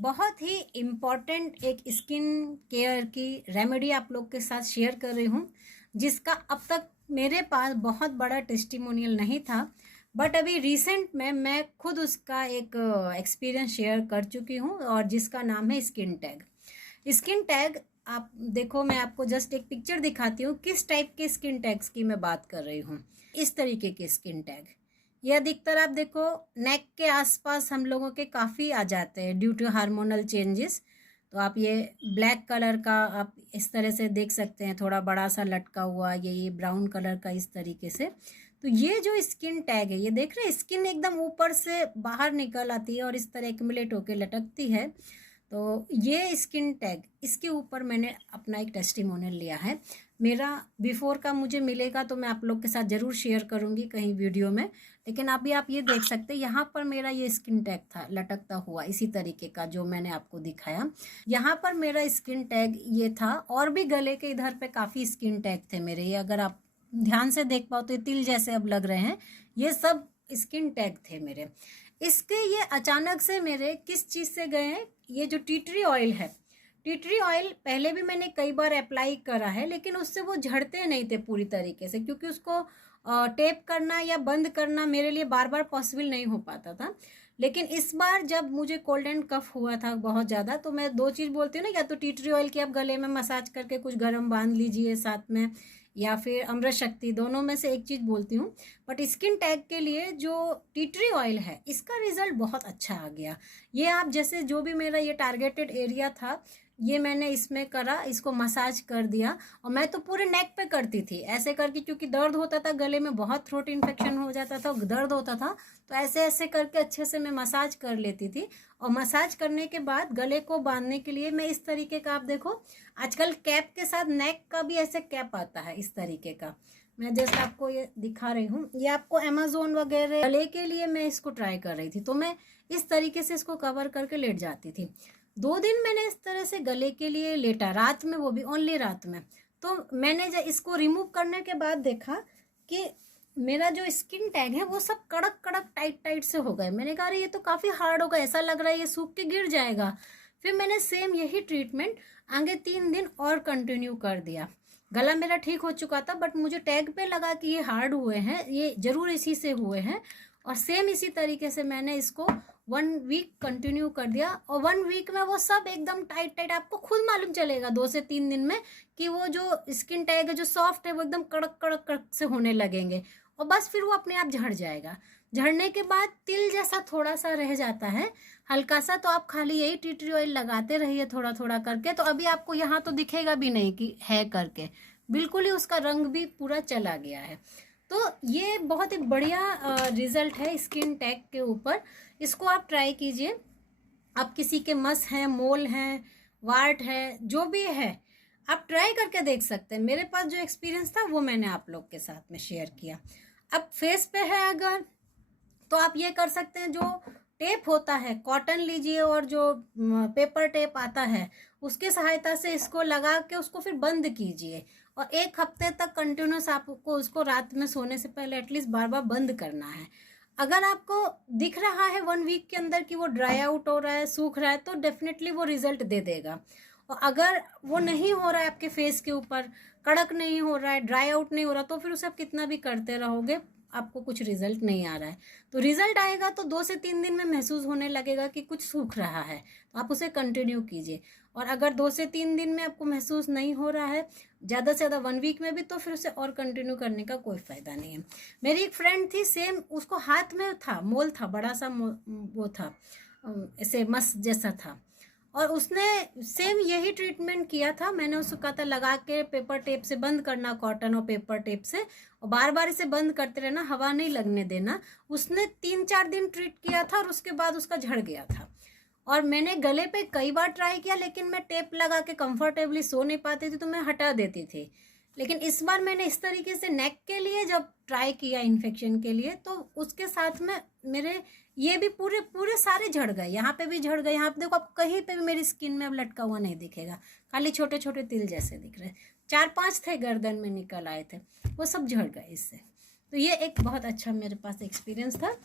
बहुत ही इम्पॉर्टेंट एक skin care की रेमेडी आप लोग के साथ शेयर कर रही हूँ, जिसका अब तक मेरे पास बहुत बड़ा टेस्टिमोनियल नहीं था, बट अभी रिसेंट में मैं खुद उसका एक एक्सपीरियंस शेयर कर चुकी हूँ और जिसका नाम है स्किन टैग। स्किन टैग आप देखो, मैं आपको जस्ट एक पिक्चर दिखाती हूँ किस टाइप के स्किन टैग्स की मैं बात कर रही हूँ। इस तरीके के स्किन टैग ये अधिकतर आप देखो नेक के आसपास हम लोगों के काफ़ी आ जाते हैं ड्यू टू हार्मोनल चेंजेस। तो आप ये ब्लैक कलर का आप इस तरह से देख सकते हैं, थोड़ा बड़ा सा लटका हुआ ये ब्राउन कलर का इस तरीके से। तो ये जो स्किन टैग है, ये देख रहे हैं स्किन एकदम ऊपर से बाहर निकल आती है और इस तरह एक्यूमुलेट होकर लटकती है। तो ये स्किन टैग, इसके ऊपर मैंने अपना एक टेस्टिमोनियल लिया है। मेरा बिफोर का मुझे मिलेगा तो मैं आप लोग के साथ ज़रूर शेयर करूंगी कहीं वीडियो में, लेकिन अभी आप ये देख सकते हैं यहाँ पर मेरा ये स्किन टैग था लटकता हुआ इसी तरीके का जो मैंने आपको दिखाया। यहाँ पर मेरा स्किन टैग ये था, और भी गले के इधर पे काफ़ी स्किन टैग थे मेरे। ये अगर आप ध्यान से देख पाओ तो ये तिल जैसे अब लग रहे हैं, ये सब स्किन टैग थे मेरे। इसके ये अचानक से मेरे किस चीज़ से गए हैं, ये जो टी ट्री ऑयल है, टी ट्री ऑयल पहले भी मैंने कई बार अप्लाई करा है, लेकिन उससे वो झड़ते नहीं थे पूरी तरीके से, क्योंकि उसको टेप करना या बंद करना मेरे लिए बार बार पॉसिबल नहीं हो पाता था। लेकिन इस बार जब मुझे कोल्ड एंड कफ हुआ था बहुत ज़्यादा, तो मैं दो चीज़ बोलती हूँ ना, या तो टी ट्री ऑयल की आप गले में मसाज करके कुछ गर्म बांध लीजिए साथ में, या फिर अमृत शक्ति, दोनों में से एक चीज़ बोलती हूँ। बट स्किन टैग के लिए जो टी ट्री ऑयल है, इसका रिजल्ट बहुत अच्छा आ गया। ये आप जैसे जो भी मेरा ये टारगेटेड एरिया था, ये मैंने इसमें करा, इसको मसाज कर दिया। और मैं तो पूरे नेक पे करती थी ऐसे करके, क्योंकि दर्द होता था गले में, बहुत थ्रोट इन्फेक्शन हो जाता था, दर्द होता था, तो ऐसे ऐसे करके अच्छे से मैं मसाज कर लेती थी। और मसाज करने के बाद गले को बांधने के लिए मैं इस तरीके का, आप देखो आजकल कैप के साथ नेक का भी ऐसे कैप आता है इस तरीके का, मैं जैसे आपको ये दिखा रही हूँ, ये आपको अमेजोन वगैरह गले के लिए मैं इसको ट्राई कर रही थी। तो मैं इस तरीके से इसको कवर करके लेट जाती थी। 2 दिन मैंने इस तरह से गले के लिए लेटा, रात में, वो भी ओनली रात में। तो मैंने जब इसको रिमूव करने के बाद देखा कि मेरा जो स्किन टैग है वो सब कड़क कड़क टाइट टाइट से हो गए। मैंने कहा अरे ये तो काफ़ी हार्ड होगा, ऐसा लग रहा है ये सूख के गिर जाएगा। फिर मैंने सेम यही ट्रीटमेंट आगे 3 दिन और कंटिन्यू कर दिया। गला मेरा ठीक हो चुका था, बट मुझे टैग पे लगा कि ये हार्ड हुए हैं, ये जरूर इसी से हुए हैं। और सेम इसी तरीके से मैंने इसको 1 वीक कंटिन्यू कर दिया, और 1 वीक में वो सब एकदम टाइट टाइट, आपको खुद मालूम चलेगा 2 से 3 दिन में कि वो जो स्किन टैग है जो सॉफ्ट है वो एकदम कड़क कड़क कड़क से होने लगेंगे। और बस फिर वो अपने आप झड़ जाएगा। झड़ने के बाद तिल जैसा थोड़ा सा रह जाता है हल्का सा, तो आप खाली यही टी ट्री ऑयल लगाते रहिए थोड़ा थोड़ा करके। तो अभी आपको यहाँ तो दिखेगा भी नहीं कि है करके, बिल्कुल ही उसका रंग भी पूरा चला गया है। तो ये बहुत ही बढ़िया रिजल्ट है स्किन टैग के ऊपर, इसको आप ट्राई कीजिए। आप किसी के मस हैं, मोल हैं, वार्ट है, जो भी है आप ट्राई करके देख सकते हैं। मेरे पास जो एक्सपीरियंस था वो मैंने आप लोग के साथ में शेयर किया। अब फेस पे है अगर, तो आप ये कर सकते हैं, जो टेप होता है कॉटन लीजिए, और जो पेपर टेप आता है उसके सहायता से इसको लगा के उसको फिर बंद कीजिए, और 1 हफ्ते तक कंटिन्यूस आपको उसको रात में सोने से पहले एटलीस्ट बार बार बंद करना है। अगर आपको दिख रहा है 1 वीक के अंदर कि वो ड्राई आउट हो रहा है, सूख रहा है, तो डेफिनेटली वो रिजल्ट दे देगा। और अगर वो नहीं हो रहा है, आपके फेस के ऊपर कड़क नहीं हो रहा है, ड्राई आउट नहीं हो रहा, तो फिर उसे आप कितना भी करते रहोगे आपको कुछ रिजल्ट नहीं आ रहा है। तो रिजल्ट आएगा तो 2 से 3 दिन में महसूस होने लगेगा कि कुछ सूख रहा है, तो आप उसे कंटिन्यू कीजिए। और अगर 2 से 3 दिन में आपको महसूस नहीं हो रहा है, ज़्यादा से ज़्यादा 1 वीक में भी, तो फिर उसे और कंटिन्यू करने का कोई फ़ायदा नहीं है। मेरी एक फ्रेंड थी, सेम उसको हाथ में था, मोल था, बड़ा सा वो था, ऐसे मस जैसा था, और उसने सेम यही ट्रीटमेंट किया था। मैंने उसको कहा था लगा के पेपर टेप से बंद करना, कॉटन और पेपर टेप से, और बार बार इसे बंद करते रहना, हवा नहीं लगने देना। उसने 3-4 दिन ट्रीट किया था और उसके बाद उसका झड़ गया था। और मैंने गले पे कई बार ट्राई किया, लेकिन मैं टेप लगा के कंफर्टेबली सो नहीं पाती थी, तो मैं हटा देती थी। लेकिन इस बार मैंने इस तरीके से नेक के लिए जब ट्राई किया इन्फेक्शन के लिए, तो उसके साथ में मेरे ये भी पूरे पूरे सारे झड़ गए। यहाँ पे भी झड़ गए, यहाँ पे देखो, आप कहीं पे भी मेरी स्किन में अब लटका हुआ नहीं दिखेगा, खाली छोटे छोटे तिल जैसे दिख रहे। 4-5 थे गर्दन में निकल आए थे, वो सब झड़ गए इससे। तो ये एक बहुत अच्छा मेरे पास एक्सपीरियंस था।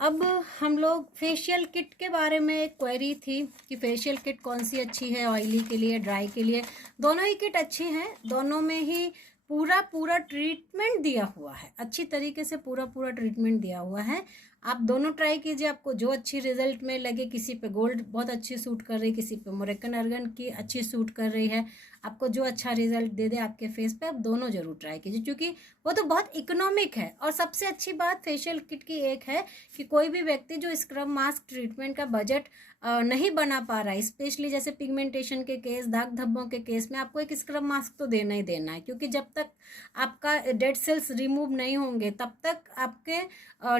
अब हम लोग फेशियल किट के बारे में एक क्वेरी थी कि फेशियल किट कौन सी अच्छी है, ऑयली के लिए, ड्राई के लिए। दोनों ही किट अच्छी हैं, दोनों में ही पूरा पूरा ट्रीटमेंट दिया हुआ है, अच्छी तरीके से पूरा पूरा ट्रीटमेंट दिया हुआ है। आप दोनों ट्राई कीजिए, आपको जो अच्छी रिजल्ट में लगे। किसी पे गोल्ड बहुत अच्छी सूट कर रही है, किसी पे मोरेकन अर्गन की अच्छी सूट कर रही है, आपको जो अच्छा रिजल्ट दे दे आपके फेस पे, आप दोनों जरूर ट्राई कीजिए, क्योंकि वो तो बहुत इकोनॉमिक है। और सबसे अच्छी बात फेशियल किट की एक है कि कोई भी व्यक्ति जो स्क्रब मास्क ट्रीटमेंट का बजट नहीं बना पा रहा है, स्पेशली जैसे पिगमेंटेशन के केस, दाग धब्बों के केस में, आपको एक स्क्रब मास्क तो देना ही देना है, क्योंकि जब तक आपका डेड सेल्स रिमूव नहीं होंगे तब तक आपके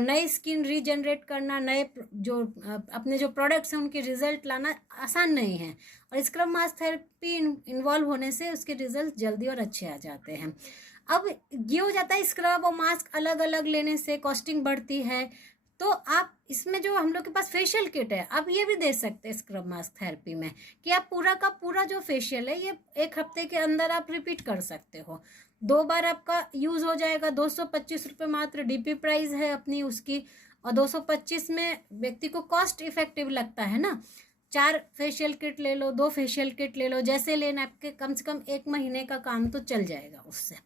नई स्किन रीजनरेट करना, नए जो अपने जो प्रोडक्ट्स हैं उनके रिजल्ट लाना आसान नहीं है। और स्क्रब मास्क थेरेपी इन्वॉल्व होने से उसके रिजल्ट जल्दी और अच्छे आ जाते हैं। अब ये हो जाता है स्क्रब और मास्क अलग अलग लेने से कॉस्टिंग बढ़ती है, तो आप इसमें जो हम लोग के पास फेशियल किट है, आप ये भी दे सकते हैं स्क्रब मास्क थेरेपी में, कि आप पूरा का पूरा जो फेशियल है ये 1 हफ्ते के अंदर आप रिपीट कर सकते हो। 2 बार आपका यूज हो जाएगा। 225 रुपये मात्र डीपी प्राइस है अपनी उसकी, और 225 में व्यक्ति को कॉस्ट इफेक्टिव लगता है ना। 4 फेशियल किट ले लो, 2 फेशियल किट ले लो, जैसे लेना, आपके कम से कम 1 महीने का काम तो चल जाएगा उससे,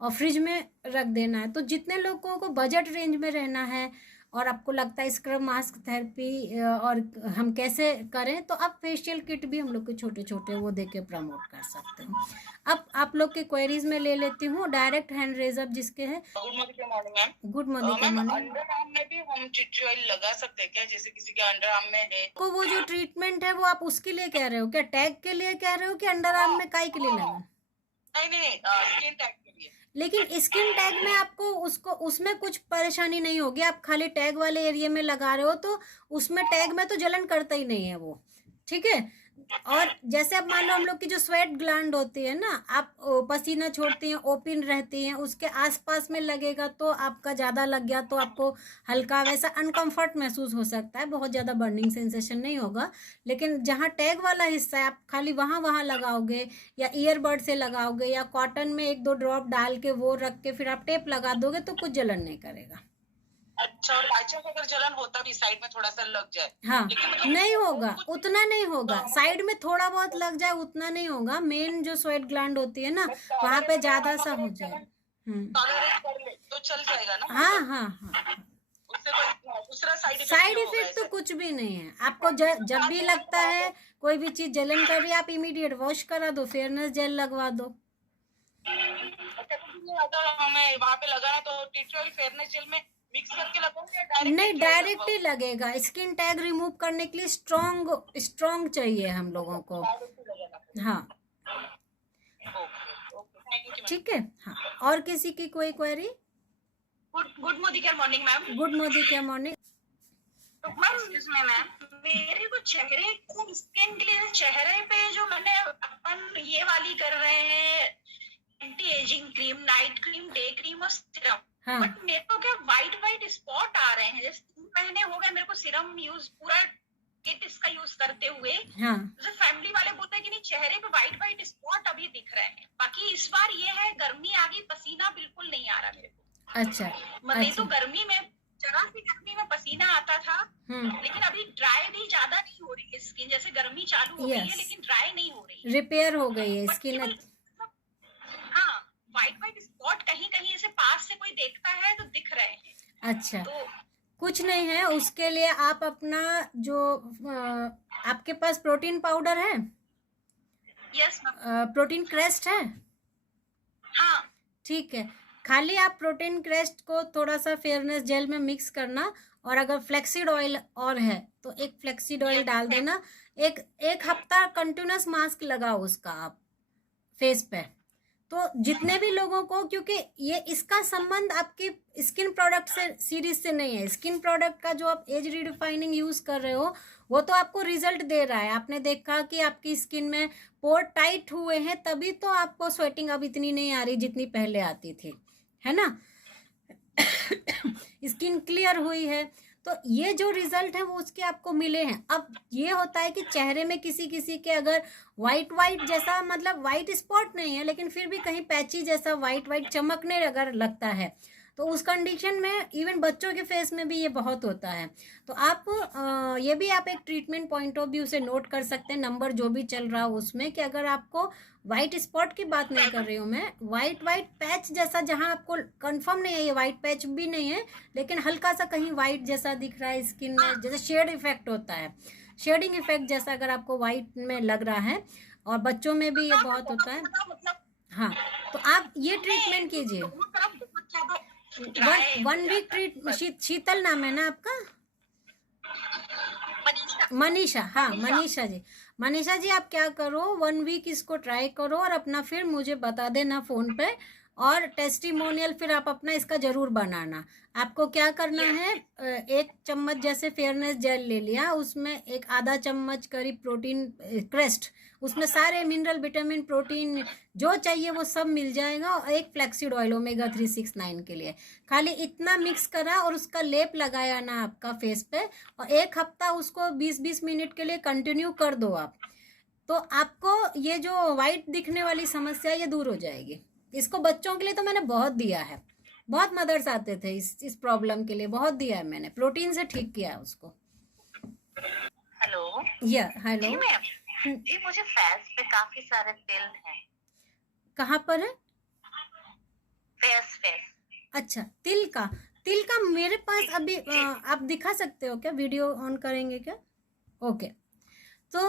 और फ्रिज में रख देना है। तो जितने लोगों को बजट रेंज में रहना है और आपको लगता है स्क्रब मास्क थेरेपी और हम कैसे करें, तो आप फेशियल किट भी हम लोग के छोटे छोटे वो दे के प्रमोट कर सकते हो। अब आप लोग के क्वेरीज में ले लेती हूँ। डायरेक्ट हैंड रेज अप जिसके है। Good morning ma'am. Good morning ma'am. Under arm में भी हम चिट्टी ऑयल लगा सकते हैं क्या, जैसे किसी के अंडर आर्म में है को वो जो ट्रीटमेंट है वो आप उसके लिए कह रहे हो क्या, टैग के लिए कह रहे हो कि अंडर आर्म में काई के लिए लगाना? नहीं, स्किन टैग के लिए। लेकिन स्किन टैग में आपको उसमें कुछ परेशानी नहीं होगी। आप खाली टैग वाले एरिया में लगा रहे हो तो उसमें टैग में तो जलन करता ही नहीं है वो, ठीक है। और जैसे अब मान लो हम लोग की जो स्वेट ग्लैंड होती है ना, आप पसीना छोड़ती हैं, ओपन रहती हैं, उसके आसपास में लगेगा तो आपका ज़्यादा लग गया तो आपको हल्का वैसा अनकंफर्ट महसूस हो सकता है, बहुत ज़्यादा बर्निंग सेंसेशन नहीं होगा। लेकिन जहाँ टैग वाला हिस्सा है आप खाली वहाँ लगाओगे, या ईयरबड से लगाओगे, या कॉटन में 1-2 ड्रॉप डाल के वो रख के फिर आप टेप लगा दोगे तो कुछ जलन नहीं करेगा। अच्छा, और बाई चांस अगर जलन होता भी साइड में थोड़ा सा लग जाए, हाँ, मतलब नहीं होगा, उतना नहीं होगा। साइड में थोड़ा बहुत लग जाए उतना नहीं होगा। मेन जो स्वेट ग्लैंड होती है ना वहां पे ज्यादा सा हो जाए। तो चल जाएगा ना? हाँ। उससे कोई दूसरा साइड इफेक्ट तो कुछ भी नहीं है। आपको जब भी लगता है कोई भी चीज जलन कर रही है, आप इमीडिएट वॉश करा दो, फेयरनेस जेल लगवा दो। अगर हमें वहाँ पे लगाना तो टिट्रोल फेयरनेस जेल में मिक्स करके लगाऊंगा? नहीं, डायरेक्ट ही लगेगा। स्किन टैग रिमूव करने के लिए स्ट्रॉन्ग चाहिए हम लोगों को। हाँ, ठीक है। हाँ, और किसी की कोई query? Good morning ma'am. Good morning. तो मैम मेरे को चेहरे को स्किन के लिए चेहरे पे जो मैंने अपन ये वाली कर रहे हैं anti ageing cream, night cream, day cream और सिरम, हाँ। बट मेरे को क्या व्हाइट स्पॉट आ रहे हैं। जैसे 3 महीने हो गए मेरे को सिरम यूज पूरा किट इसका यूज करते हुए। हाँ। जैसे फैमिली वाले बोलते हैं कि नहीं चेहरे पे व्हाइट स्पॉट अभी दिख रहे हैं। बाकी इस बार ये है गर्मी आ गई, पसीना बिल्कुल नहीं आ रहा मेरे को। अच्छा। तो गर्मी में जरा सी गर्मी में पसीना आता था, लेकिन अभी ड्राई भी ज्यादा नहीं हो रही है स्किन। जैसे गर्मी चालू हो गई है लेकिन ड्राई नहीं हो रही है, रिपेयर हो गई है स्किन। हाँ, व्हाइट स्पॉट कहीं कहीं ऐसे पास से कोई देखता है तो दिख रहे हैं। अच्छा, तो कुछ नहीं है। उसके लिए आप अपना जो आपके पास प्रोटीन पाउडर है? यस प्रोटीन क्रेस्ट है? हाँ, ठीक है। खाली आप प्रोटीन क्रेस्ट को थोड़ा सा फेयरनेस जेल में मिक्स करना, और अगर फ्लेक्सीड ऑयल और है तो एक फ्लेक्सीड ऑयल डाल देना। एक हफ्ता कंटिन्यूस मास्क लगाओ उसका आप फेस पे। तो जितने भी लोगों को, क्योंकि ये इसका संबंध आपकी स्किन प्रोडक्ट से सीरीज से नहीं है। स्किन प्रोडक्ट का जो आप एज रिडिफाइनिंग यूज कर रहे हो वो तो आपको रिजल्ट दे रहा है। आपने देखा कि आपकी स्किन में पोर टाइट हुए हैं, तभी तो आपको स्वेटिंग अब इतनी नहीं आ रही जितनी पहले आती थी, है ना। स्किन क्लियर हुई है, तो ये जो रिजल्ट है वो उसके आपको मिले हैं। अब ये होता है कि चेहरे में किसी किसी के अगर व्हाइट जैसा, मतलब व्हाइट स्पॉट नहीं है लेकिन फिर भी कहीं पैची जैसा व्हाइट चमकने अगर लगता है, तो उस कंडीशन में इवन बच्चों के फेस में भी ये बहुत होता है। तो आप ये भी आप एक ट्रीटमेंट पॉइंट ऑफ व्यू से नोट कर सकते हैं, नंबर जो भी चल रहा हो उसमें, कि अगर आपको वाइट स्पॉट की बात नहीं कर रही हूँ मैं, वाइट वाइट पैच जैसा, जहाँ आपको कंफर्म नहीं है ये वाइट पैच भी नहीं है, लेकिन हल्का सा कहीं वाइट जैसा दिख रहा है स्किन में, जैसे शेड इफेक्ट होता है, शेडिंग इफेक्ट जैसा अगर आपको वाइट में लग रहा है, और बच्चों में भी ये बहुत होता है। मतलब हाँ, तो आप ये ट्रीटमेंट कीजिए। दोनों तरफ बहुत ज्यादा वन वीक शीतल नाम है ना आपका? मनीषा, हाँ मनीषा जी। मनीषा जी, आप क्या करो, 1 वीक इसको ट्राई करो और अपना फिर मुझे बता देना फोन पे, और टेस्टिमोनियल फिर आप अपना इसका जरूर बनाना। आपको क्या करना है, 1 चम्मच जैसे फेयरनेस जेल ले लिया, उसमें एक आधा चम्मच करीब प्रोटीन क्रेस्ट, उसमें सारे मिनरल विटामिन प्रोटीन जो चाहिए वो सब मिल जाएगा, और एक फ्लैक्सीड ऑयल ओमेगा 369 के लिए, खाली इतना मिक्स करा और उसका लेप लगाया ना आपका फेस पे, और 1 हफ्ता उसको 20-20 मिनट के लिए कंटिन्यू कर दो आप, तो आपको ये जो वाइट दिखने वाली समस्या ये दूर हो जाएगी। इसको बच्चों के लिए तो मैंने बहुत दिया है, बहुत मदर्स आते थे इस प्रॉब्लम के लिए, बहुत दिया है मैंने, प्रोटीन से ठीक किया है उसको। हेलो या हेलो जी मैम जी, मुझे फेस पे काफी सारे तिल हैं। कहाँ पर है? फेस अच्छा, तिल का मेरे पास अभी आप दिखा सकते हो क्या? वीडियो ऑन करेंगे क्या? ओके, तो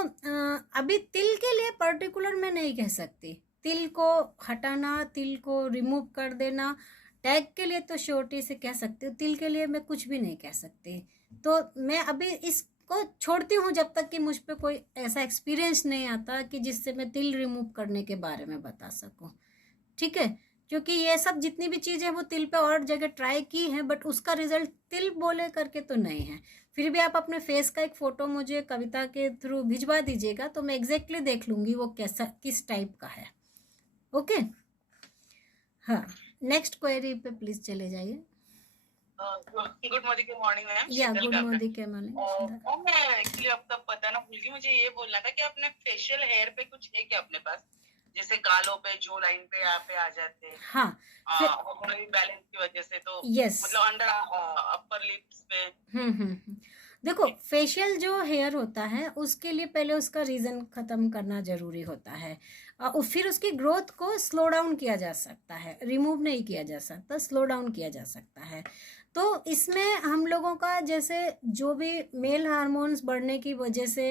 अभी तिल के लिए पर्टिकुलर मैं नहीं कह सकती, तिल को हटाना, तिल को रिमूव कर देना, टैग के लिए तो श्योरिटी से कह सकती हूँ, तिल के लिए मैं कुछ भी नहीं कह सकती। तो मैं अभी इसको छोड़ती हूँ जब तक कि मुझ पे कोई ऐसा एक्सपीरियंस नहीं आता कि जिससे मैं तिल रिमूव करने के बारे में बता सकूँ, ठीक है? क्योंकि ये सब जितनी भी चीज़ें वो तिल पे और जगह ट्राई की हैं, बट उसका रिजल्ट तिल बोले करके तो नहीं है। फिर भी आप अपने फेस का एक फ़ोटो मुझे कविता के थ्रू भिजवा दीजिएगा, तो मैं एग्जैक्टली देख लूँगी वो कैसा, किस टाइप का है। ओके, हाँ, नेक्स्ट क्वेरी पे प्लीज चले जाइए। Good morning ma'am. या गुड मॉर्निंग के मॉर्निंग। मैं एक्चुअली आपका पता ना भूल गई, मुझे ये बोलना था कि अपने फेशियल हेयर पे कुछ है क्या अपने पास, जैसे गालों पे जो लाइन पे यहाँ पे आ जाते हैं, हाँ, हार्मोनल बैलेंस की वजह से, तो यस, मतलब अंडर अपर लिप्स पे। देखो, फेशियल जो हेयर होता है उसके लिए पहले उसका रीज़न ख़त्म करना ज़रूरी होता है, और फिर उसकी ग्रोथ को स्लो डाउन किया जा सकता है, रिमूव नहीं किया जा सकता, स्लो डाउन किया जा सकता है। तो इसमें हम लोगों का जैसे जो भी मेल हार्मोन्स बढ़ने की वजह से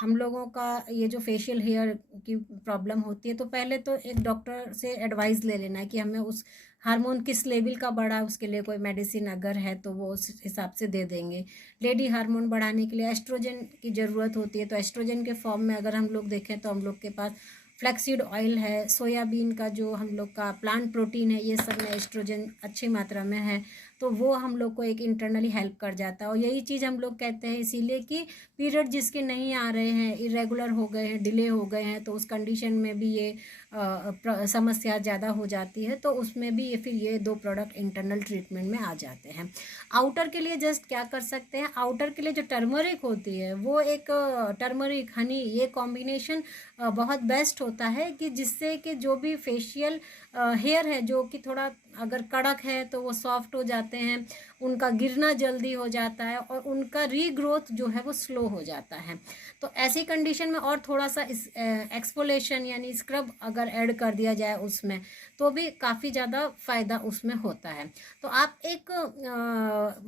हम लोगों का ये जो फेशियल हेयर की प्रॉब्लम होती है, तो पहले तो एक डॉक्टर से एडवाइस ले लेना है कि हमें उस हार्मोन किस लेवल का बढ़ा, उसके लिए कोई मेडिसिन अगर है तो वो उस हिसाब से दे देंगे। लेडी हार्मोन बढ़ाने के लिए एस्ट्रोजन की ज़रूरत होती है, तो एस्ट्रोजन के फॉर्म में अगर हम लोग देखें तो हम लोग के पास फ्लैक्सीड ऑयल है, सोयाबीन का जो हम लोग का प्लांट प्रोटीन है, ये सब में एस्ट्रोजन अच्छी मात्रा में है, तो वो हम लोग को एक इंटरनली हेल्प कर जाता है। और यही चीज़ हम लोग कहते हैं इसीलिए कि पीरियड जिसके नहीं आ रहे हैं, इरेगुलर हो गए हैं, डिले हो गए हैं, तो उस कंडीशन में भी ये समस्या ज़्यादा हो जाती है, तो उसमें भी ये फिर ये 2 प्रोडक्ट इंटरनल ट्रीटमेंट में आ जाते हैं। आउटर के लिए जस्ट क्या कर सकते हैं, आउटर के लिए जो टर्मरिक होती है वो एक टर्मरिक हनी, ये कॉम्बिनेशन बहुत बेस्ट होता है, कि जिससे कि जो भी फेशियल हेयर है जो कि थोड़ा अगर कड़क है तो वो सॉफ्ट हो जाते हैं, उनका गिरना जल्दी हो जाता है, और उनका रीग्रोथ जो है वो स्लो हो जाता है। तो ऐसी कंडीशन में और थोड़ा सा इस एक्सफोलेशन यानी स्क्रब अगर ऐड कर दिया जाए उसमें, तो भी काफ़ी ज़्यादा फ़ायदा उसमें होता है। तो आप एक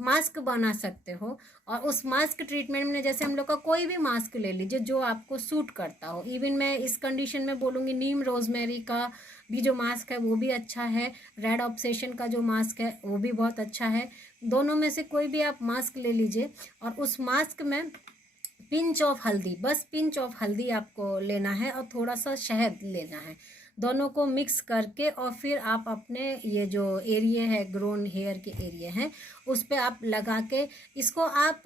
मास्क बना सकते हो, और उस मास्क ट्रीटमेंट में जैसे हम लोग का कोई भी मास्क ले लीजिए जो आपको सूट करता हो। इवन मैं इस कंडीशन में बोलूँगी नीम रोजमेरी का भी जो मास्क है वो भी अच्छा है, रेड ऑब्सेशन का जो मास्क है वो भी बहुत अच्छा है। दोनों में से कोई भी आप मास्क ले लीजिए, और उस मास्क में पिंच ऑफ हल्दी, बस पिंच ऑफ हल्दी आपको लेना है, और थोड़ा सा शहद लेना है, दोनों को मिक्स करके, और फिर आप अपने ये जो एरिया है, ग्रोन हेयर के एरिया हैं, उस पर आप लगा के इसको आप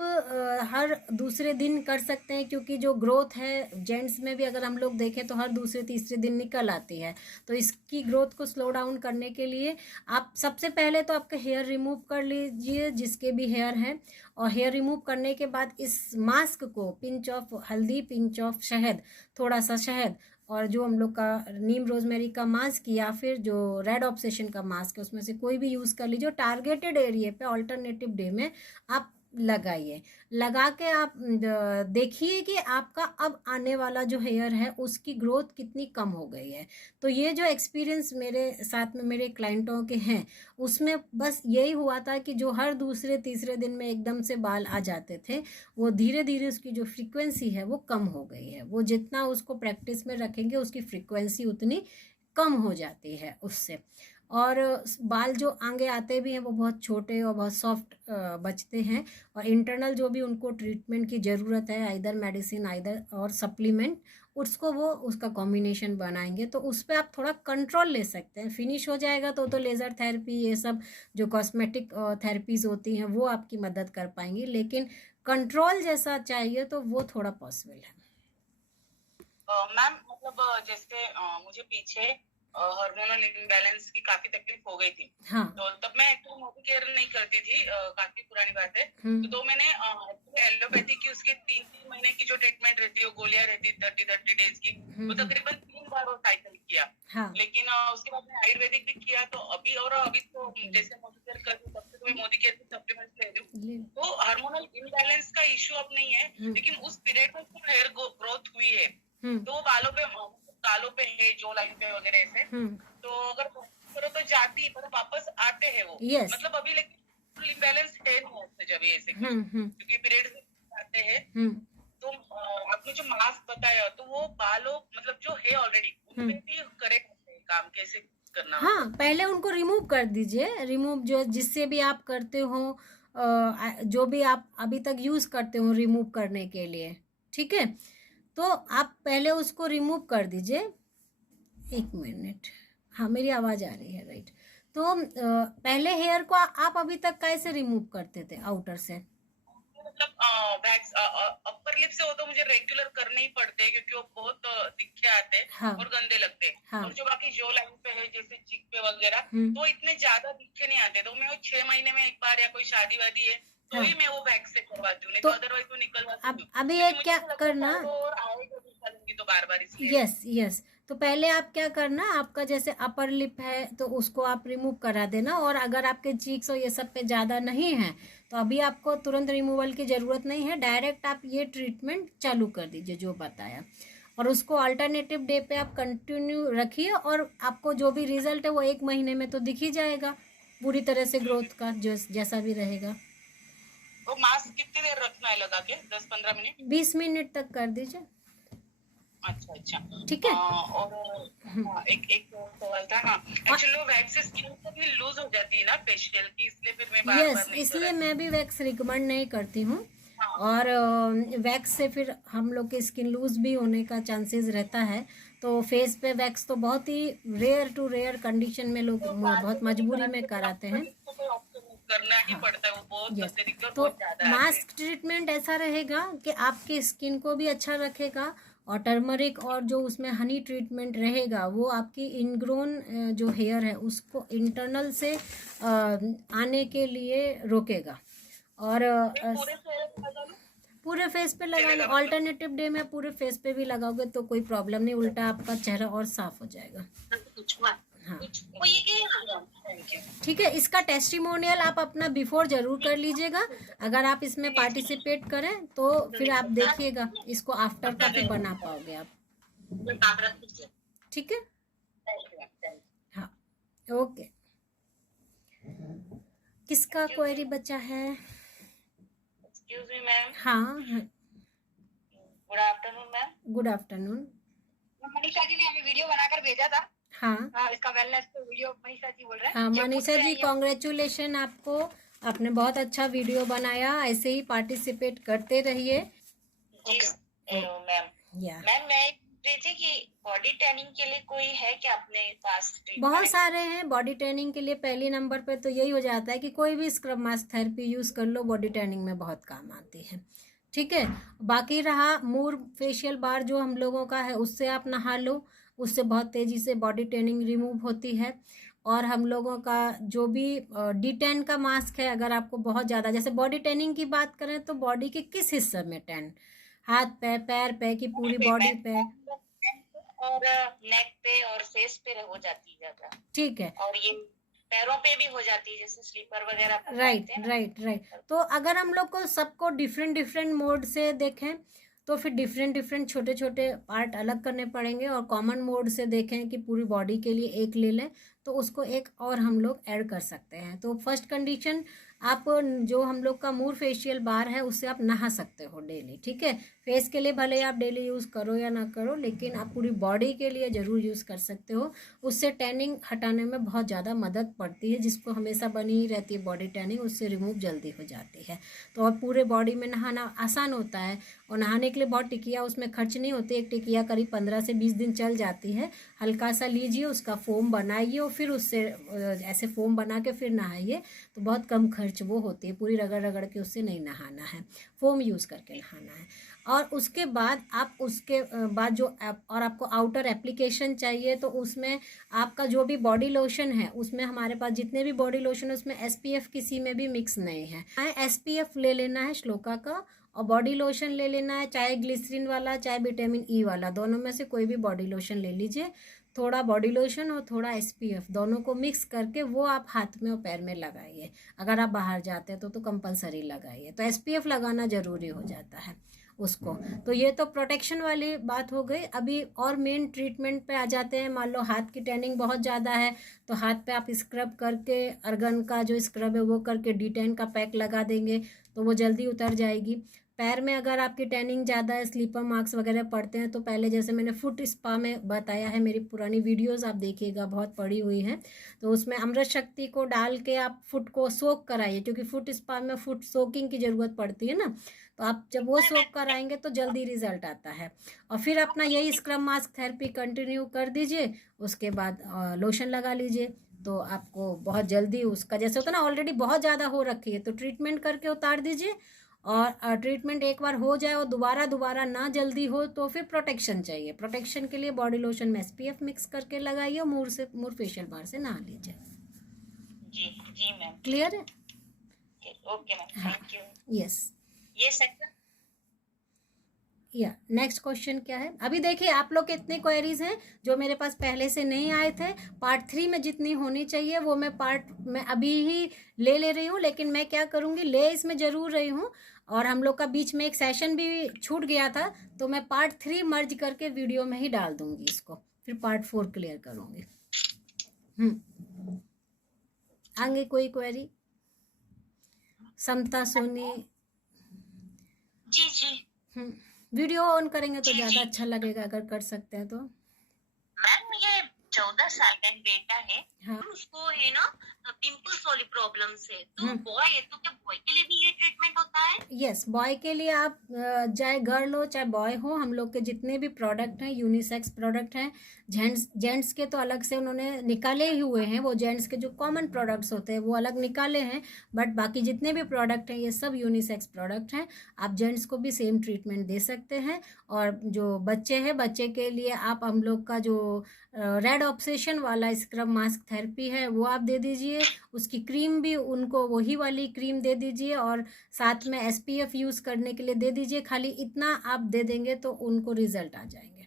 हर दूसरे दिन कर सकते हैं, क्योंकि जो ग्रोथ है जेंट्स में भी अगर हम लोग देखें तो हर दूसरे तीसरे दिन निकल आती है। तो इसकी ग्रोथ को स्लो डाउन करने के लिए आप सबसे पहले तो आपका हेयर रिमूव कर लीजिए जिसके भी हेयर हैं, और हेयर रिमूव करने के बाद इस मास्क को पिंच ऑफ हल्दी, पिंच ऑफ शहद, थोड़ा सा शहद और जो हम लोग का नीम रोजमेरी का मास्क या फिर जो रेड ऑब्सेशन का मास्क है उसमें से कोई भी यूज़ कर लीजिए। टारगेटेड एरिया पे ऑल्टरनेटिव डे में आप लगाइए। लगा के आप देखिए कि आपका अब आने वाला जो हेयर है उसकी ग्रोथ कितनी कम हो गई है। तो ये जो एक्सपीरियंस मेरे साथ में मेरे क्लाइंटों के हैं उसमें बस यही हुआ था कि जो हर दूसरे तीसरे दिन में एकदम से बाल आ जाते थे वो धीरे धीरे उसकी जो फ्रीक्वेंसी है वो कम हो गई है। वो जितना उसको प्रैक्टिस में रखेंगे उसकी फ्रीक्वेंसी उतनी कम हो जाती है उससे। और बाल जो आगे आते भी हैं वो बहुत छोटे और बहुत सॉफ्ट बचते हैं। और इंटरनल जो भी उनको ट्रीटमेंट की ज़रूरत है आइदर मेडिसिन आइदर और सप्लीमेंट उसको वो उसका कॉम्बिनेशन बनाएंगे तो उस पर आप थोड़ा कंट्रोल ले सकते हैं। फिनिश हो जाएगा तो लेज़र थेरेपी ये सब जो कॉस्मेटिक थेरेपीज़ होती हैं वो आपकी मदद कर पाएंगी, लेकिन कंट्रोल जैसा चाहिए तो वो थोड़ा पॉसिबल है। मैम मतलब जैसे मुझे पीछे हार्मोनल इम्बैलेंस की काफी तकलीफ हो गई थी। हाँ। तो तब मैं एक्चुअली मोदी केयर नहीं करती थी, काफी पुरानी बात है। तो मैंने एलोपैथी की उसके 3 महीने की जो ट्रीटमेंट रहती है गोलियां रहती है 30 डेज की, वो तकरीबन 3 बार वो साइकिल किया। हाँ। लेकिन उसके बाद मैं आयुर्वेदिक भी किया। तो अभी तो जैसे मोदी केयर कर रही हूँ तब से तो मैं मोदी केयर की सप्लीमेंट्स ले रही हूँ। तो हार्मोनल इम्बैलेंस का इशू अब नहीं है, लेकिन उस पीरियड में हेयर ग्रोथ हुई है तो बालों पे गालों पे है जो लाइन पे वगैरह ऐसे तो अगर करो तो जाती है पर वापस आते हैं वो। Yes. मतलब अभी लेकिन इम्बैलेंस है नहीं जब ऐसे क्योंकि पीरियड आते हैं। तो आपने जो मास्क बताया तो वो बालों मतलब जो है ऑलरेडी उनपे भी करेक्ट काम कैसे करना? हाँ, पहले उनको रिमूव कर दीजिए। रिमूव जो जिससे भी आप करते हो जो भी आप अभी तक यूज़ करते हो रिमूव करने के लिए, ठीक है, तो आप पहले उसको रिमूव कर दीजिए। 1 मिनट, हाँ मेरी आवाज़ आ रही है, राइट। तो पहले हेयर को आप अभी तक कैसे रिमूव करते थे आउटर से? मतलब वैक्स अपर लिप से हो तो मुझे रेगुलर करने ही पड़ते हैं क्योंकि वो बहुत दिखे आते हैं। हाँ। और गंदे लगते हैं। हाँ। और जो बाकी जो लाइन पे है जैसे चिक पे वगैरह तो इतने ज्यादा दिखे नहीं आते। तो मैं वो 6 महीने में एक बार या कोई शादी वादी है तो ही मैं वो वैक्स से करवाती हूँ, तो अदरवाइज तो निकलवाती हूँ। अभी एक क्या करना, तो बार इसलिए यस तो पहले आप क्या करना, आपका जैसे अपर लिप है तो उसको आप रिमूव करा देना। और अगर आपके चीक्स और ये सब पे ज़्यादा नहीं है तो अभी आपको तुरंत रिमूवल की ज़रूरत नहीं है, डायरेक्ट आप ये ट्रीटमेंट चालू कर दीजिए जो बताया। और उसको अल्टरनेटिव डे पे आप कंटिन्यू रखिए और आपको जो भी रिजल्ट है वो 1 महीने में तो दिख ही जाएगा पूरी तरह से ग्रोथ का जो जैसा भी रहेगा। तो मास्क कितनी देर रखना है लगा के? 10-15 मिनट? 20 मिनट तक कर दीजिए। अच्छा ठीक है। और एक सवाल था। हाँ, एक्चुअली वैक्स स्किन इतनी लूज हो जाती है ना फेशियल की, इसलिए फिर मैं बार नहीं इसलिए मैं भी वैक्स रिकमेंड नहीं करती हूँ। हाँ। और वैक्स से फिर हम लोग की स्किन लूज भी होने का चांसेस रहता है। तो फेस पे वैक्स तो बहुत ही रेयर टू रेयर कंडीशन में लोग बहुत मजबूरी में कराते हैं। करना ही पड़ता है वो बहुत। तो मास्क ट्रीटमेंट ऐसा रहेगा कि आपकी स्किन को भी अच्छा रखेगा और टर्मरिक और जो उसमें हनी ट्रीटमेंट रहेगा वो आपकी इनग्रोन जो हेयर है उसको इंटरनल से आने के लिए रोकेगा। और पूरे फेस पे लगा लो। ऑल्टरनेटिव डे में पूरे फेस पे भी लगाओगे तो कोई प्रॉब्लम नहीं, उल्टा आपका चेहरा और साफ हो जाएगा। हाँ ठीक है। इसका टेस्टिमोनियल आप अपना बिफोर जरूर कर लीजिएगा। अगर आप इसमें पार्टिसिपेट करें तो फिर आप देखिएगा इसको आफ्टर का भी बना पाओगे आप। ठीक है। हाँ ओके। किसका क्वेरी बचा है? Excuse me ma'am. हाँ good afternoon ma'am. Good afternoon. Manisha ji ने हमें वीडियो बनाकर भेजा था। हाँ इसका वेलनेस तो वीडियो मनीषा जी बोल रहे हैं। हाँ मनीषा जी कॉन्ग्रेचुलेशन आपको, आपने बहुत अच्छा वीडियो बनाया। ऐसे ही पार्टिसिपेट करते रहिए। मैम मैं थी कि बॉडी टैनिंग के लिए कोई है क्या अपने पास? बहुत सारे हैं बॉडी टैनिंग के लिए। पहली नंबर पे तो यही हो जाता है कि कोई भी स्क्रब मास्क थेरेपी यूज कर लो, बॉडी टैनिंग में बहुत काम आती है। ठीक है। बाकी रहा मूर फेशियल बार जो हम लोगों का है उससे आप नहा लो, उससे बहुत तेज़ी से बॉडी टैनिंग रिमूव होती है। और हम लोगों का जो भी D10 का मास्क है, अगर आपको बहुत ज़्यादा जैसे बॉडी टैनिंग की बात करें तो बॉडी के किस हिस्से में टैन, हाथ पे, पैर पे कि पूरी बॉडी पे? और नेक पे और फेस पे हो जाती है ज्यादा, ठीक है। और ये पैरों पे भी हो जाती है, जैसे स्लीपर वगैरह राइट राइट राइट। तो अगर हम लोग को सबको डिफरेंट डिफरेंट मोड से देखें तो फिर डिफरेंट डिफरेंट छोटे छोटे पार्ट अलग करने पड़ेंगे, और कॉमन मोड से देखें कि पूरी बॉडी के लिए एक ले लें तो उसको एक और हम लोग ऐड कर सकते हैं। तो फर्स्ट कंडीशन, आप जो हम लोग का मूर फेशियल बार है उससे आप नहा सकते हो डेली, ठीक है। फेस के लिए भले आप डेली यूज़ करो या ना करो, लेकिन आप पूरी बॉडी के लिए ज़रूर यूज़ कर सकते हो। उससे टैनिंग हटाने में बहुत ज़्यादा मदद पड़ती है, जिसको हमेशा बनी ही रहती है बॉडी टैनिंग, उससे रिमूव जल्दी हो जाती है। तो और पूरे बॉडी में नहाना आसान होता है, और नहाने के लिए बहुत टिकिया उसमें खर्च नहीं होती। एक टिकिया करीब 15 से 20 दिन चल जाती है। हल्का सा लीजिए, उसका फोम बनाइए और फिर उससे ऐसे फोम बना के फिर नहाइए, तो बहुत कम खर्च वो होती है। पूरी रगड़ रगड़ के उससे नहीं नहाना है, फोम यूज़ करके नहाना है। और उसके बाद आप उसके बाद जो और आपको आउटर एप्लीकेशन चाहिए, तो उसमें आपका जो भी बॉडी लोशन है, उसमें हमारे पास जितने भी बॉडी लोशन है उसमें SPF किसी में भी मिक्स नहीं है। SPF ले लेना है श्लोका का, और बॉडी लोशन ले लेना है, चाहे ग्लिसरीन वाला चाहे विटामिन E वाला, दोनों में से कोई भी बॉडी लोशन ले लीजिए। थोड़ा बॉडी लोशन और थोड़ा SPF दोनों को मिक्स करके वो आप हाथ में और पैर में लगाइए। अगर आप बाहर जाते हैं तो कंपलसरी लगाइए। तो SPF लगाना ज़रूरी हो जाता है उसको। तो ये तो प्रोटेक्शन वाली बात हो गई। अभी और मेन ट्रीटमेंट पे आ जाते हैं। मान लो हाथ की टैनिंग बहुत ज़्यादा है, तो हाथ पे आप स्क्रब करके, अर्गन का जो स्क्रब है वो करके D10 का पैक लगा देंगे तो वो जल्दी उतर जाएगी। पैर में अगर आपकी टैनिंग ज़्यादा है, स्लीपर मार्क्स वगैरह पड़ते हैं, तो पहले जैसे मैंने फुट स्पा में बताया है, मेरी पुरानी वीडियोस आप देखिएगा, बहुत पड़ी हुई हैं, तो उसमें अमृत शक्ति को डाल के आप फुट को सोक कराइए, क्योंकि फुट स्पा में फुट सोकिंग की ज़रूरत पड़ती है ना। तो आप जब वो सोक कराएंगे तो जल्दी रिजल्ट आता है। और फिर अपना यही स्क्रब मास्क थेरेपी कंटिन्यू कर दीजिए, उसके बाद लोशन लगा लीजिए, तो आपको बहुत जल्दी उसका, जैसे होता है ना ऑलरेडी बहुत ज़्यादा हो रखी है तो ट्रीटमेंट करके उतार दीजिए। और ट्रीटमेंट एक बार हो जाए और दोबारा ना जल्दी हो तो फिर प्रोटेक्शन चाहिए। प्रोटेक्शन के लिए बॉडी लोशन में SPF मिक्स करके लगाइए और मूर फेशियल बार से नहा लीजिए। जी जी मैम, क्लियर है? Okay ma'am, thank you. Yes. ये सेक्टर या नेक्स्ट क्वेश्चन क्या है? अभी देखिए आप लोग के इतने क्वेरीज हैं जो मेरे पास पहले से नहीं आए थे। पार्ट 3 में जितनी होनी चाहिए वो मैं पार्ट में अभी ही ले रही हूँ, लेकिन मैं क्या करूँगी, ले इसमें ज़रूर रही हूँ। और हम लोग का बीच में एक सेशन भी छूट गया था, तो मैं पार्ट 3 मर्ज करके वीडियो में ही डाल दूंगी इसको, फिर पार्ट 4 क्लियर करूँगी। आगे कोई क्वेरी? समता सोनी? जी जी वीडियो ऑन करेंगे तो ज़्यादा अच्छा लगेगा अगर कर सकते हैं तो। मैम, ये 14 साल का बेटा है, हाँ। उसको है ना पिंपल्स वाली प्रॉब्लम से, तो बॉय है, तो क्या बॉय के लिए भी ये ट्रीटमेंट होता है? यस, बॉय के लिए आप चाहे गर्ल हो चाहे बॉय हो, हम लोग के जितने भी प्रोडक्ट हैं यूनिसेक्स प्रोडक्ट हैं। जेंट्स के तो अलग से उन्होंने निकाले ही हुए हैं, वो जेंट्स के जो कॉमन प्रोडक्ट्स होते हैं वो अलग निकाले हैं, बट बाकी जितने भी प्रोडक्ट हैं ये सब यूनिसेक्स प्रोडक्ट हैं। आप जेंट्स को भी सेम ट्रीटमेंट दे सकते हैं। और जो बच्चे हैं, बच्चे के लिए आप हम लोग का जो रेड ऑब्सेशन वाला स्क्रब मास्क थेरेपी है वो आप दे दीजिए। उसकी क्रीम भी उनको वही वाली क्रीम दे दीजिए, और साथ में SPF यूज़ करने के लिए दे दीजिए। खाली इतना आप दे देंगे तो उनको रिजल्ट आ जाएंगे।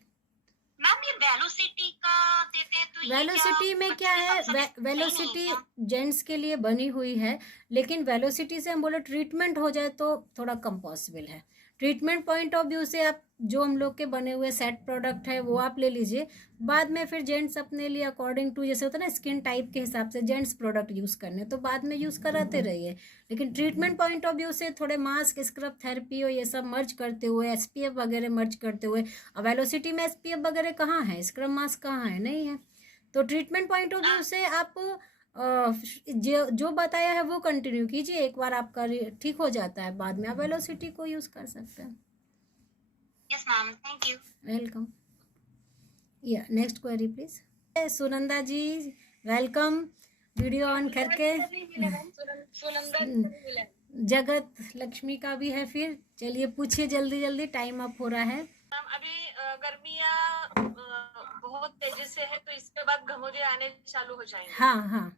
मैम, ये वेलोसिटी का देते हैं तो वेलोसिटी में क्या है, वेलोसिटी जेंट्स के लिए बनी हुई है, लेकिन वेलोसिटी से हम बोले ट्रीटमेंट हो जाए तो थोड़ा कम पॉसिबल है। ट्रीटमेंट पॉइंट ऑफ व्यू से आप जो हम लोग के बने हुए सेट प्रोडक्ट है वो आप ले लीजिए। बाद में फिर जेंट्स अपने लिए अकॉर्डिंग टू, जैसे होता है ना स्किन टाइप के हिसाब से जेंट्स प्रोडक्ट यूज़ करने, तो बाद में यूज़ कराते रहिए। लेकिन ट्रीटमेंट पॉइंट ऑफ व्यू से थोड़े मास्क, स्क्रब थेरेपी और ये सब मर्ज करते हुए, SPF वगैरह मर्ज करते हुए। अब वेलोसिटी में SPF वगैरह कहाँ है, स्क्रब मास्क कहाँ है, नहीं है। तो ट्रीटमेंट पॉइंट ऑफ व्यू से आप जो बताया है वो कंटिन्यू कीजिए। एक बार आपका ठीक हो जाता है, बाद में आप वेलोसिटी को यूज़ कर सकते हैं। Yes ma'am, thank you. Welcome. या next query please. Sunanda ji welcome, video on करके। जगत लक्ष्मी का भी है, फिर चलिए पूछिए जल्दी जल्दी, टाइम अप हो रहा है। अभी गर्मियाँ बहुत तेजी से है, तो इसके बाद घमौरे आने चालू हो जाएंगे। हाँ हाँ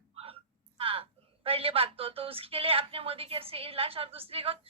हाँ, पहली बात तो उसके लिए आपने मोदी केयर से इलाज, और दूसरी बात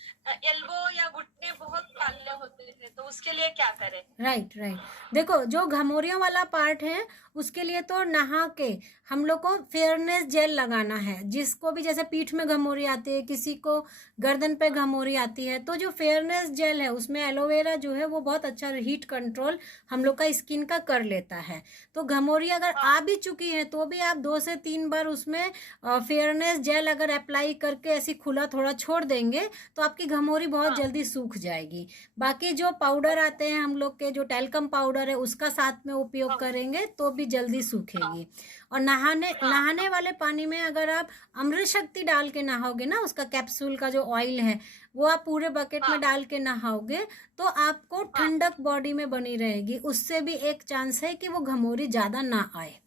एल्बो या घुटने बहुत काले होते थे तो उसके लिए क्या करें? Right right. देखो जो घमोरियों वाला पार्ट है उसके लिए तो नहा के हम लोग को फेयरनेस जेल लगाना है। जिसको भी जैसे पीठ में घमोरी आती है, किसी को गर्दन पे घमोरी आती है, तो जो फेयरनेस जेल है उसमें एलोवेरा जो है वो बहुत अच्छा हीट कंट्रोल हम लोग का स्किन का कर लेता है। तो घमोरी अगर आ भी चुकी है तो भी आप 2 से 3 बार उसमें फेयरनेस जेल अगर अप्लाई करके ऐसी खुला थोड़ा छोड़ देंगे तो आपकी घमोरी बहुत जल्दी सूख जाएगी। बाकी जो पाउडर आते हैं हम लोग के, जो टैल्कम पाउडर है उसका साथ में उपयोग करेंगे तो भी जल्दी सूखेगी। और नहाने वाले पानी में अगर आप अमृत शक्ति डाल के नहाओगे ना, उसका कैप्सूल का जो ऑयल है वो आप पूरे बकेट में डाल के नहाओगे तो आपको ठंडक बॉडी में बनी रहेगी। उससे भी एक चांस है कि वो घमोरी ज्यादा ना आए।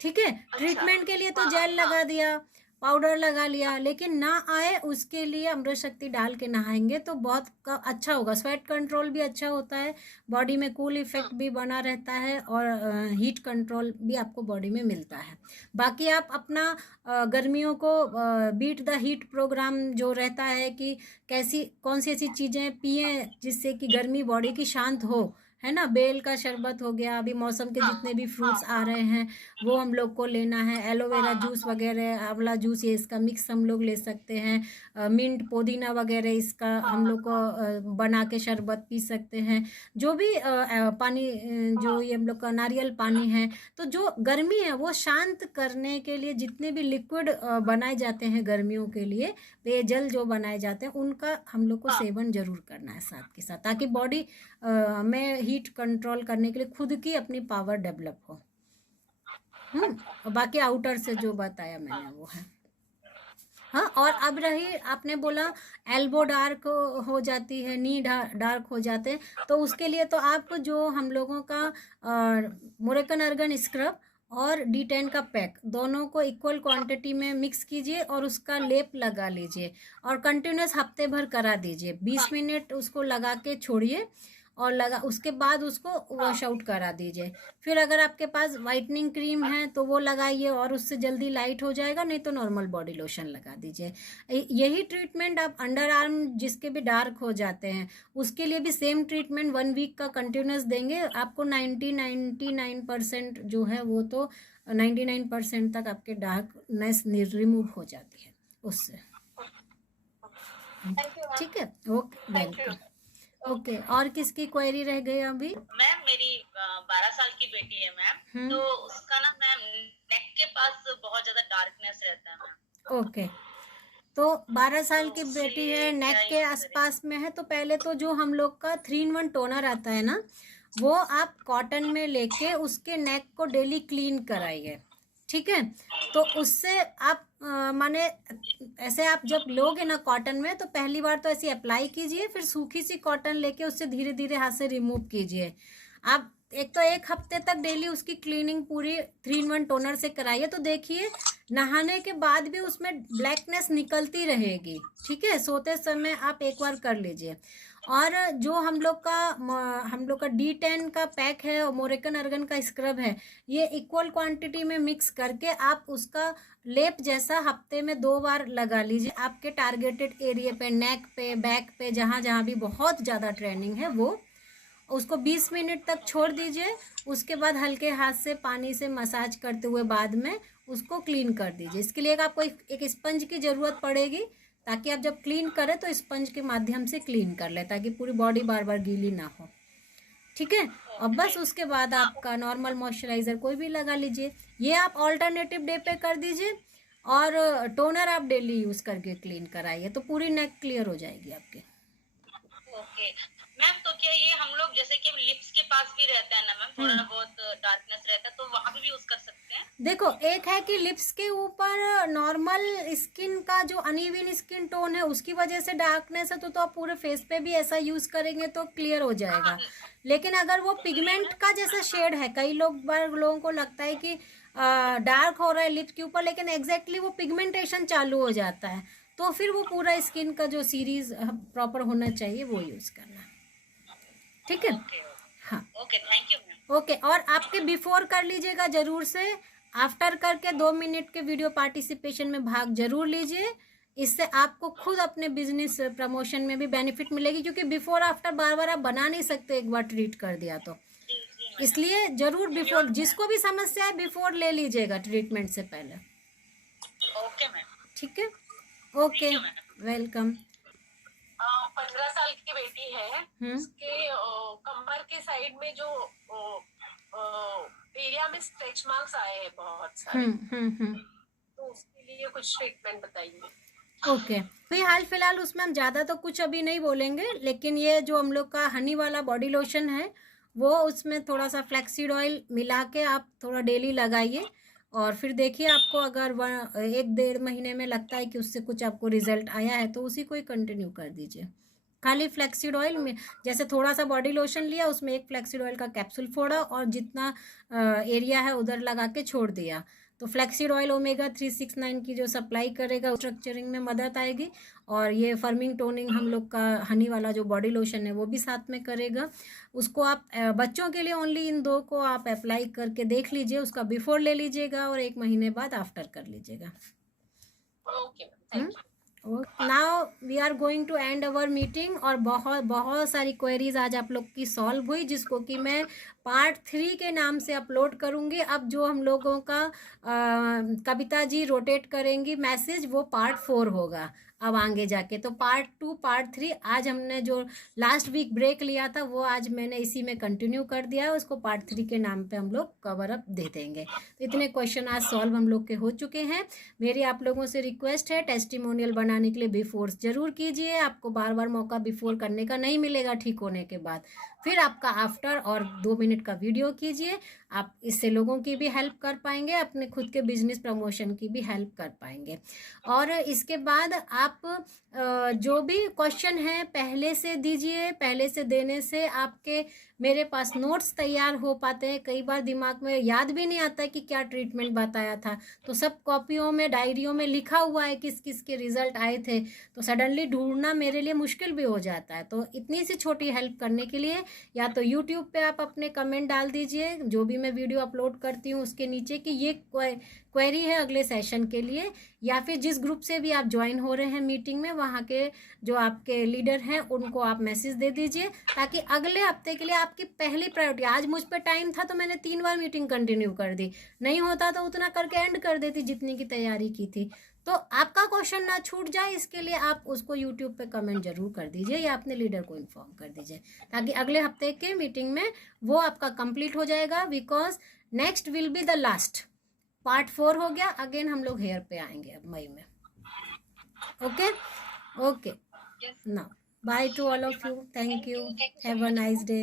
ठीक है, ट्रीटमेंट के लिए तो जेल लगा दिया, पाउडर लगा लिया, लेकिन ना आए उसके लिए अमृत शक्ति डाल के नहाएंगे तो बहुत अच्छा होगा। स्वेट कंट्रोल भी अच्छा होता है, बॉडी में कूल इफेक्ट भी बना रहता है और हीट कंट्रोल भी आपको बॉडी में मिलता है। बाकी आप अपना गर्मियों को बीट द हीट प्रोग्राम जो रहता है कि कैसी कौन सी ऐसी चीज़ें पिए जिससे कि गर्मी बॉडी की शांत हो, है ना। बेल का शरबत हो गया, अभी मौसम के जितने भी फ्रूट्स आ रहे हैं वो हम लोग को लेना है। एलोवेरा जूस वगैरह, आंवला जूस, ये इसका मिक्स हम लोग ले सकते हैं। मिंट, पुदीना वगैरह इसका हम लोग को बना के शरबत पी सकते हैं। जो भी पानी जो ये हम लोग का नारियल पानी है, तो जो गर्मी है वो शांत करने के लिए जितने भी लिक्विड बनाए जाते हैं गर्मियों के लिए, पेयजल जो बनाए जाते हैं उनका हम लोग को सेवन जरूर करना है साथ के साथ, ताकि बॉडी में हीट कंट्रोल करने के लिए खुद की अपनी पावर डेवलप हो। और बाकी आउटर से जो बताया मैंने वो है। हाँ, और अब रही आपने बोला एल्बो डार्क हो जाती है, नी डार्क हो जाते हैं, तो उसके लिए तो आप जो हम लोगों का मोरेकन अर्गन स्क्रब और D10 का पैक दोनों को इक्वल क्वांटिटी में मिक्स कीजिए और उसका लेप लगा लीजिए और कंटिन्यूस हफ्ते भर करा दीजिए। 20 मिनट उसको लगा के छोड़िए और उसके बाद उसको वॉश आउट करा दीजिए। फिर अगर आपके पास वाइटनिंग क्रीम है तो वो लगाइए और उससे जल्दी लाइट हो जाएगा, नहीं तो नॉर्मल बॉडी लोशन लगा दीजिए। यही ट्रीटमेंट आप अंडर आर्म जिसके भी डार्क हो जाते हैं उसके लिए भी सेम ट्रीटमेंट 1 वीक का कंटिन्यूस देंगे। आपको 99% जो है वो तो 99% तक आपके डार्कनेस रिमूव हो जाती है उससे। ठीक है, ओके, वेलकम। ओके, और किसकी क्वेरी रह गई अभी? मैम मेरी 12 साल की बेटी है मैम, तो उसका ना मैम नेक के पास बहुत ज्यादा डार्कनेस रहता है मैम। ओके, तो 12 साल की बेटी है, नेक के आसपास में है, तो पहले तो जो हम लोग का 3-in-1 टोनर आता है ना, वो आप कॉटन में लेके उसके नेक को डेली क्लीन कराइए। ठीक है, तो उससे आप माने ऐसे आप जब लोगे ना कॉटन में, तो पहली बार तो ऐसे अप्लाई कीजिए, फिर सूखी सी कॉटन लेके उससे धीरे धीरे हाथ से रिमूव कीजिए। आप एक 1 हफ्ते तक डेली उसकी क्लीनिंग पूरी 3-in-1 टोनर से कराइए, तो देखिए नहाने के बाद भी उसमें ब्लैकनेस निकलती रहेगी। ठीक है, सोते समय आप एक बार कर लीजिए। और जो हम लोग का D10 का पैक है और मोरेकन अर्गन का स्क्रब है, ये इक्वल क्वांटिटी में मिक्स करके आप उसका लेप जैसा हफ्ते में 2 बार लगा लीजिए आपके टारगेटेड एरिया पे, नेक पे, बैक पे, जहाँ जहाँ भी बहुत ज़्यादा ट्रेनिंग है वो। उसको 20 मिनट तक छोड़ दीजिए। उसके बाद हल्के हाथ से पानी से मसाज करते हुए बाद में उसको क्लीन कर दीजिए। इसके लिए आपको एक स्पंज की ज़रूरत पड़ेगी, ताकि आप जब क्लीन करें तो स्पंज के माध्यम से क्लीन कर ले, ताकि पूरी बॉडी बार बार गीली ना हो। ठीक है, और बस उसके बाद आपका नॉर्मल मॉइस्चराइज़र कोई भी लगा लीजिए। ये आप ऑल्टरनेटिव डे पे कर दीजिए और टोनर आप डेली यूज़ करके क्लीन कराइए, तो पूरी नेक क्लियर हो जाएगी आपकी। ओके मैम, तो क्या ये हम लोग जैसे कि लिप्स के पास भी रहता है ना मैम, थोड़ा बहुत डार्कनेस रहता है, तो वहां पे भी यूज कर सकते हैं? देखो, एक है कि लिप्स के ऊपर नॉर्मल स्किन का जो अनइवन स्किन टोन है उसकी वजह से डार्कनेस है, तो आप पूरे फेस पे भी ऐसा यूज करेंगे तो क्लियर हो जाएगा। लेकिन अगर वो पिगमेंट का जैसा शेड है, कई लोगों को लगता है कि डार्क हो रहा है लिप्स के ऊपर, लेकिन एग्जैक्टली वो पिगमेंटेशन चालू हो जाता है, तो फिर वो पूरा स्किन का जो सीरीज प्रॉपर होना चाहिए वो यूज करना। ठीक है, हाँ, okay, thank you ma'am. Okay, और आपके बिफोर कर लीजिएगा जरूर से आफ्टर करके 2 मिनट के वीडियो पार्टिसिपेशन में भाग जरूर लीजिए। इससे आपको खुद अपने बिजनेस प्रमोशन में भी बेनिफिट मिलेगी, क्योंकि बिफोर आफ्टर बार बार आप बना नहीं सकते, एक बार ट्रीट कर दिया तो। इसलिए जरूर बिफोर, जिसको भी समस्या है बिफोर ले लीजिएगा ट्रीटमेंट से पहले। ओके मैम, ठीक है, ओके, वेलकम। 15 साल की बेटी है, उसके कमर के साइड में जो एरिया में स्ट्रेच मार्क्स आए हैं बहुत सारे, तो उसके लिए कुछ ट्रीटमेंट बताइए। ओके, फिर फिलहाल उसमें हम ज़्यादा तो कुछ अभी नहीं बोलेंगे, लेकिन ये जो हम लोग का हनी वाला बॉडी लोशन है वो उसमें थोड़ा सा फ्लैक्सीड ऑयल मिला के आप थोड़ा डेली लगाइए, और फिर देखिए आपको अगर 1-1.5 महीने में लगता है कि उससे कुछ आपको रिजल्ट आया है तो उसी को ही कंटिन्यू कर दीजिए। खाली फ्लैक्सीड ऑयल में, जैसे थोड़ा सा बॉडी लोशन लिया, उसमें एक फ्लैक्सीड ऑयल का कैप्सूल फोड़ा और जितना एरिया है उधर लगा के छोड़ दिया, तो फ्लैक्सीड ऑयल ओमेगा 369 की जो सप्लाई करेगा स्ट्रक्चरिंग में मदद आएगी, और ये फर्मिंग टोनिंग हम लोग का हनी वाला जो बॉडी लोशन है वो भी साथ में करेगा। उसको आप बच्चों के लिए ओनली इन 2 को आप अप्लाई करके देख लीजिए, उसका बिफोर ले लीजिएगा और 1 महीने बाद आफ्टर कर लीजिएगा। Okay, thank you. Now we are going to end our meeting, और बहुत सारी क्वेरीज आज आप लोग की सॉल्व हुई, जिसको कि मैं पार्ट 3 के नाम से अपलोड करूँगी। अब जो हम लोगों का कविता जी रोटेट करेंगी मैसेज, वो पार्ट 4 होगा अब आगे जाके। तो पार्ट 2 पार्ट 3 आज हमने जो लास्ट वीक ब्रेक लिया था वो आज मैंने इसी में कंटिन्यू कर दिया है, उसको पार्ट 3 के नाम पे हम लोग कवर अप दे देंगे। तो इतने क्वेश्चन आज सॉल्व हम लोग के हो चुके हैं। मेरी आप लोगों से रिक्वेस्ट है, टेस्टिमोनियल बनाने के लिए बिफोर जरूर कीजिए, आपको बार बार मौका बिफोर करने का नहीं मिलेगा ठीक होने के बाद। फिर आपका आफ्टर और 2 मिनट का वीडियो कीजिए, आप इससे लोगों की भी हेल्प कर पाएंगे, अपने खुद के बिजनेस प्रमोशन की भी हेल्प कर पाएंगे। और इसके बाद आप जो भी क्वेश्चन है पहले से दीजिए, पहले से देने से आपके मेरे पास नोट्स तैयार हो पाते हैं। कई बार दिमाग में याद भी नहीं आता है कि क्या ट्रीटमेंट बताया था, तो सब कॉपियों में डायरियों में लिखा हुआ है किस किस के रिजल्ट आए थे, तो सडनली ढूंढना मेरे लिए मुश्किल भी हो जाता है। तो इतनी सी छोटी हेल्प करने के लिए या तो यूट्यूब पे आप अपने कमेंट डाल दीजिए जो भी मैं वीडियो अपलोड करती हूँ उसके नीचे कि ये क्वेरी है अगले सेशन के लिए, या फिर जिस ग्रुप से भी आप ज्वाइन हो रहे हैं मीटिंग में वहाँ के जो आपके लीडर हैं उनको आप मैसेज दे दीजिए, ताकि अगले हफ्ते के लिए आपकी पहली प्रायोरिटी। आज मुझ पर टाइम था तो मैंने 3 बार मीटिंग कंटिन्यू कर दी, नहीं होता तो उतना करके एंड कर देती जितनी की तैयारी की थी। तो आपका क्वेश्चन ना छूट जाए इसके लिए आप उसको यूट्यूब पे कमेंट जरूर कर दीजिए या अपने लीडर को इन्फॉर्म कर दीजिए, ताकि अगले हफ्ते के मीटिंग में वो आपका कंप्लीट हो जाएगा। Because next will be the last, part 4 हो गया, अगेन हम लोग हेयर पे आएंगे अब मई में। Okay, now by two all of you, thank you, have a nice day.